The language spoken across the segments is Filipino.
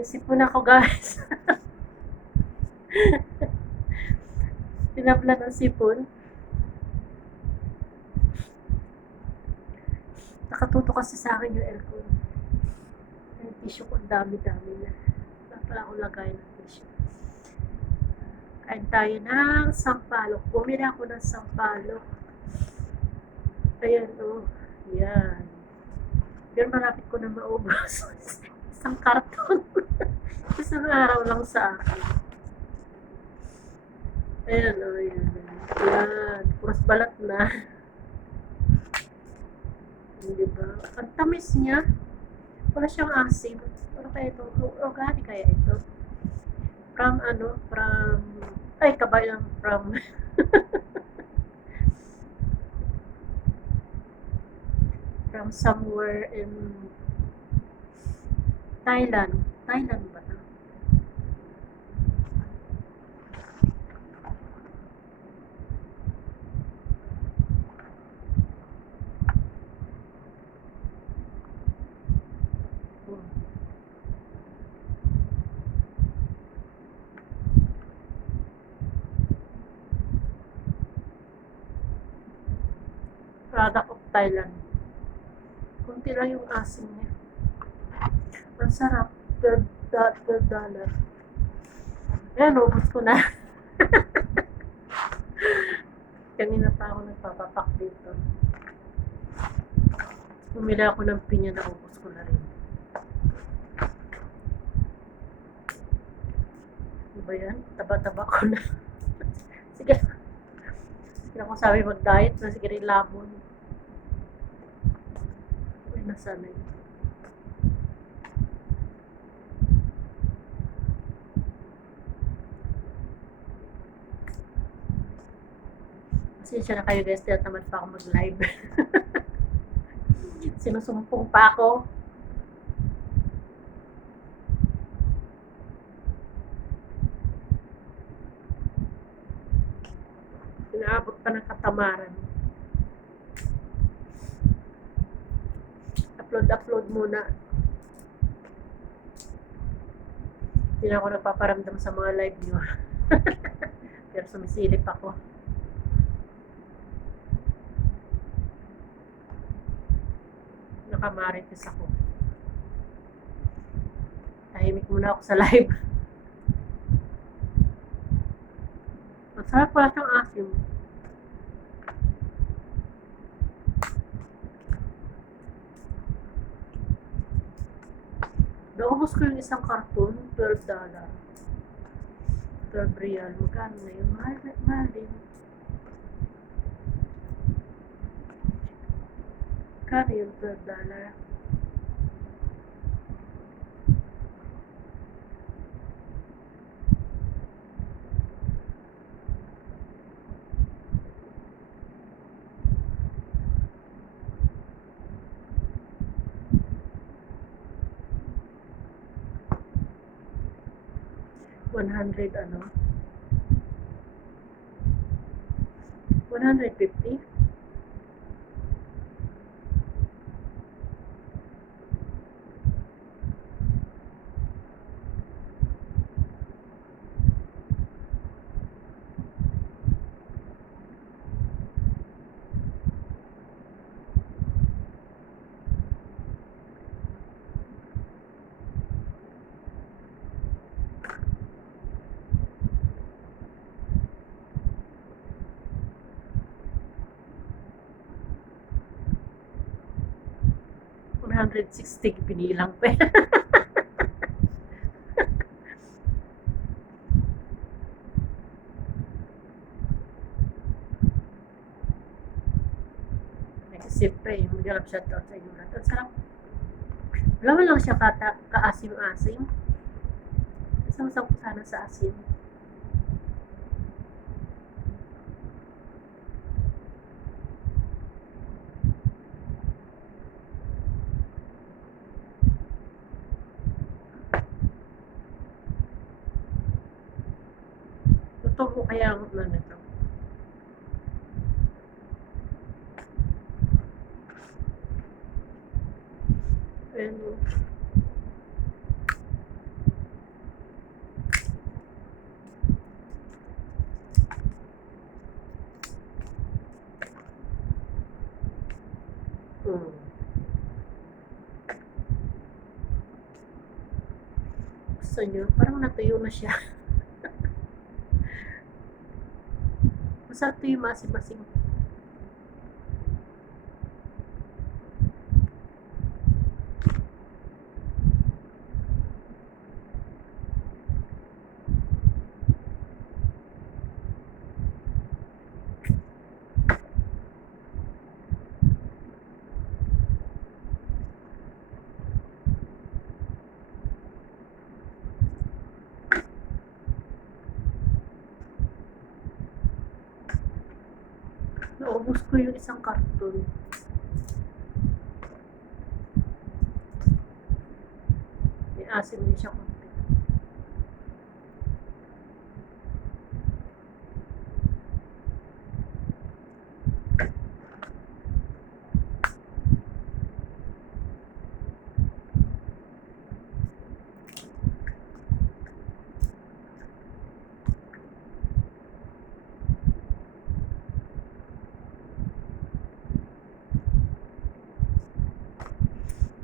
Sipon ako, guys. Tinapla ng sipon. Nakatuto kasi sa akin yung aircon. Yung tissue ko, ang dami-dami na. Wala pala akong lagay ng tissue. Kain tayo ng sampalok. Bumili ako ng sampalok. Ayan, oh. Yan. Pero malapit ko na maubos. Isang karton. Isang araw lang sa akin. Ayan, oh. Yan. Yan. Puras balat na. Diba? Ang tamis niya. Wala siyang asim. Ano kaya ito? Organic kaya ito? From ano? From... Ay, kabayang from... from somewhere in Thailand. Thailand ba ito? Product of Thailand. Kunti lang yung asim niya. Ang sarap. $12. Ayan, ubos ko na. Kanina pa ako nagpapapak dito. Bumili ako ng pinya na ubos ko na rin. Diba yan? Taba-taba ko na. Sige. Sige na kung sabi mag-diet na sige rin lamon. Uy, nasaan na yun? Pasensya na kayo guys, dahil naman pa ako mag-live. Sinusumpong pa ako. Inaabot pa ng katamaran. Upload muna. Hindi na ako nagpaparamdam sa mga live nyo. Pero sumisilip ako. Nakamarites ako. Tahimik muna ako sa live. Masarap pala siyang asim. Naubos ko yung isang karton, $12. 12 real. Magkano na yun? Mahal din. Magkano yung $12? $100 ano? 150? $160 binilang pa. Nag-isip pa eh. Mag-alap shoutout sa inyo lahat. Ang sarap. Wala man lang siya kaasim-asim. Isang-isang ko sana sa asim. Totoo ko kaya ang ano nito. Ayan o. gusto nyo? Parang natuyo na siya. Masarap to yung masim-masim. Naubos ko yung isang karton. May asim din siya konti.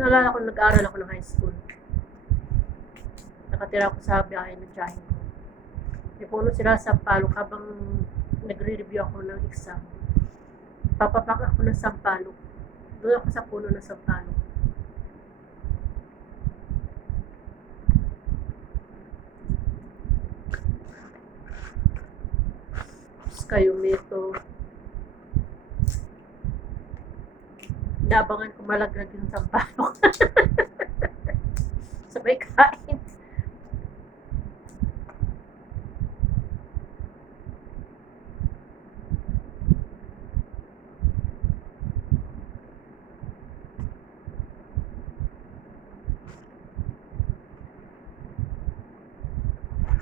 Naalala ko, nag-aaral ako ng high school. Nakatira ako sa biyahe ng tiyahin ko. May puno sila sa Sampaloc habang nagre-review ako ng exam. Papapak ako ng Sampaloc. Doon ako sa puno ng Sampaloc. Tapos kayo nito. Dabangan ko malaglag yung Sampaloc. Sabay kain.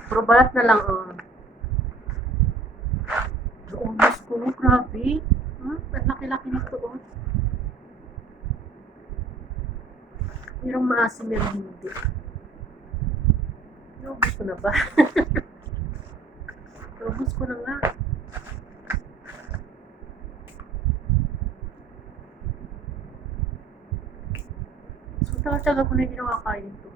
Puro balat na lang, oh. Naubos ko, grabe. Ang laki-laki nito, oh. Merong maasim, merong hindi. Naubos ko na ba? Naubos ko na nga. So, tagal-tagal ko na hindi nakakain ito.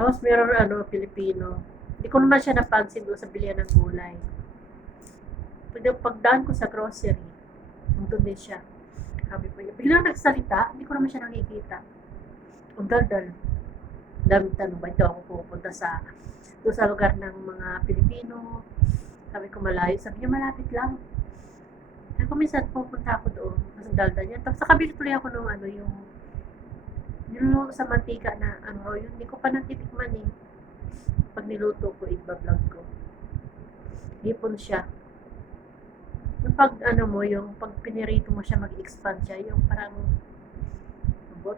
Tapos meron Pilipino. Hindi ko naman siya napansin doon sa bilihan ng gulay. Pagdaan ko sa grocery, nandun din siya. Sabi ko niya, biglang nagsalita, hindi ko naman siya nakikita. Ang dal-dal. Daming tanong, ba ito ako pupunta doon sa lugar ng mga Pilipino. Sabi ko malayo. Sabi niya, malapit lang. Sabi ko, minsan pupunta ako doon. Tapos dal-dal niya. Tapos nakabili tuloy ako ng yung niluto sa mantika na yun, hindi ko pa natitikman eh. Pag niluto ko, iba-vlog ko. Hipon siya. Yung pag yung pag pinirito mo siya, mag-expand siya. Yung parang bot.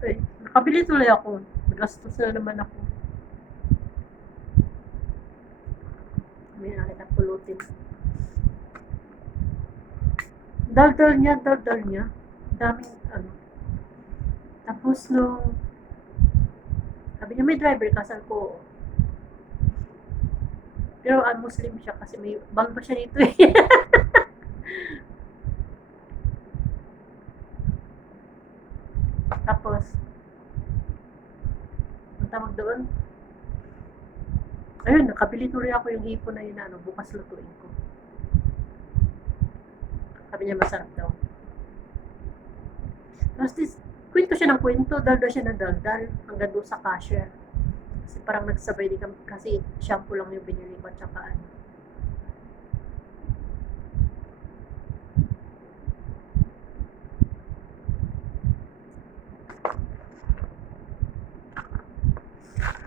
Okay. Nakabili tuloy ako. Nagastos na naman ako. May nakita pulutin. Dal-dal niya. Daming Tapos sabi niya, may driver ka, saan ko. Pero Muslim siya kasi may bang pa siya dito eh. Tapos, ang tawag doon, ayun, nakabili tuloy ako yung hipon na yun bukas lutuin ko. Sabi niya masarap daw. Tapos kwento siya ng kwento, daldal siya ng daldal hanggang doon sa cashier. Kasi parang nagsabay din kami, kasi shampoo lang yung binili ko, tsaka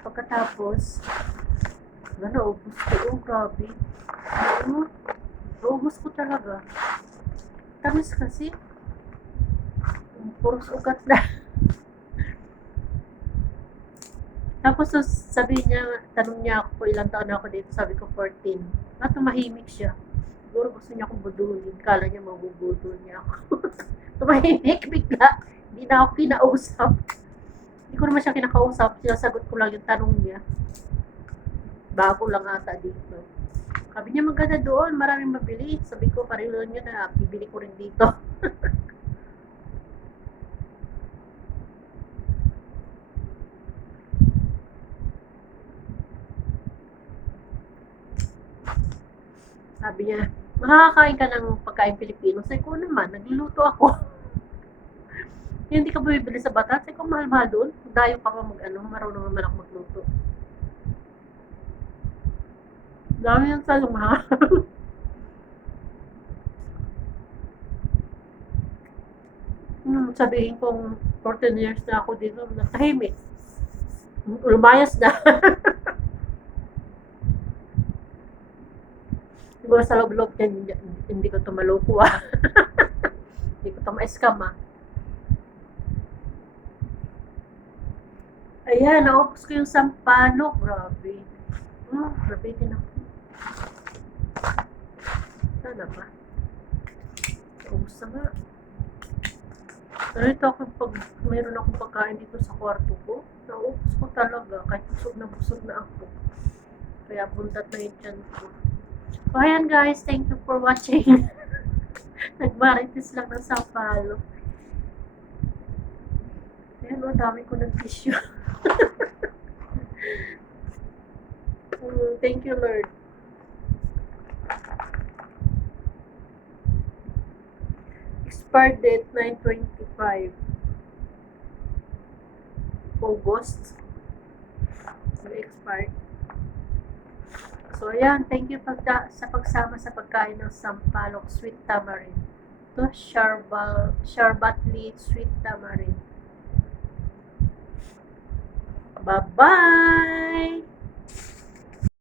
pagkatapos, naubos ko. Oh, grabe. Naubos ko talaga. Tamis kasi. Puro sugat na. Tapos sabi niya, tanong niya ako ilang taon na ako dito. Sabi ko 14. At tumahimik siya. Siguro gusto niya akong budulin. Kala niya mabubudol niya ako. Tumahimik bigla. Hindi na ako kinausap. Hindi ko naman siya kinakausap. Sinasagot ko lang yung tanong niya. Bago lang ata dito. Sabi niya maganda doon. Maraming mabili. Sabi ko pareho niyo na. Bibili ko rin dito. Sabi niya, makakakain ka ng pagkain Pilipino. Sabi ko naman, nagluluto ako. Hindi ka bumibili sa batas. Sabi ko, mahal-mahal doon. Dayo ka pa marunong naman ako magluto. Dami yung salong mahal. Sabihin kong 14 years na ako dito, natahimik. Lumayas na. Siguro sa loob-loob niya, hindi ko ito maloko hindi ko ito ma-scam Ayan, naubos ko yung sampalok. Grabe. Grabe din ako. Sana ba? Naubos na nga. Narito ako pag mayroon akong pagkain dito sa kwarto ko. Naubos ko talaga. Kahit busog na ako. Kaya buntat na yung tiyan ko. So, ayan guys. Thank you for watching. Nagmarites lang ng sampalok. Ayan o, dami ko ng tissue. Thank you, Lord. Expired date 9/25 August. Expired. So, ayan. Thank you sa pagsama sa pagkain ng sampalok sweet tamarind. Ito, Sharbatli sweet tamarind. Bye-bye!